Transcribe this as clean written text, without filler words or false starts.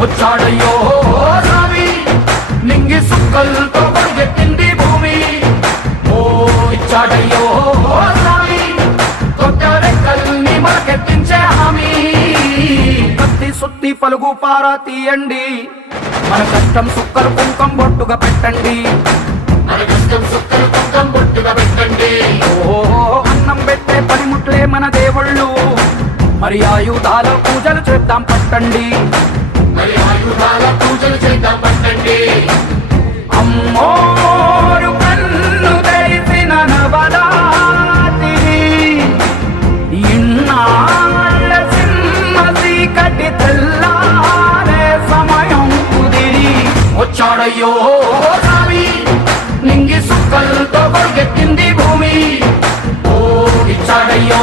వచ్చాడయ్యో స్వామి నింగి సుక్కలతో పరిగెత్తింది భూమి. ఓ ఇచ్చాడయ్యో స్వామి కొత్త రెక్కల్ని మనకెత్తించే హామీ. కత్తి సుత్తి పలుగు పారా తీయండి, మన కష్టం సుక్కలు కుంకం బొట్టుగా పెట్టండి. మన కష్టం సుక్కలు కుంకం బొట్టుగా పెట్టండి. ఓ అన్నం పెట్టే పనిముట్లే మన దేవుళ్ళు, మరి ఆయుధాల పూజలు చేద్దాం పట్టండి. మరి ఆయుధాల పూజలు చేద్దాం పట్టండి. అమ్మోరు కన్ను తెరిసిన నవరాత్రి, ఇన్నాళ్ళ సింహ చీకటి తెల్లారే సమయం కుదిరి. వచ్చాడయ్యో స్వామి నింగి సుక్కలతో పరిగెత్తింది భూమి. ఓ ఇచ్చాడయ్యో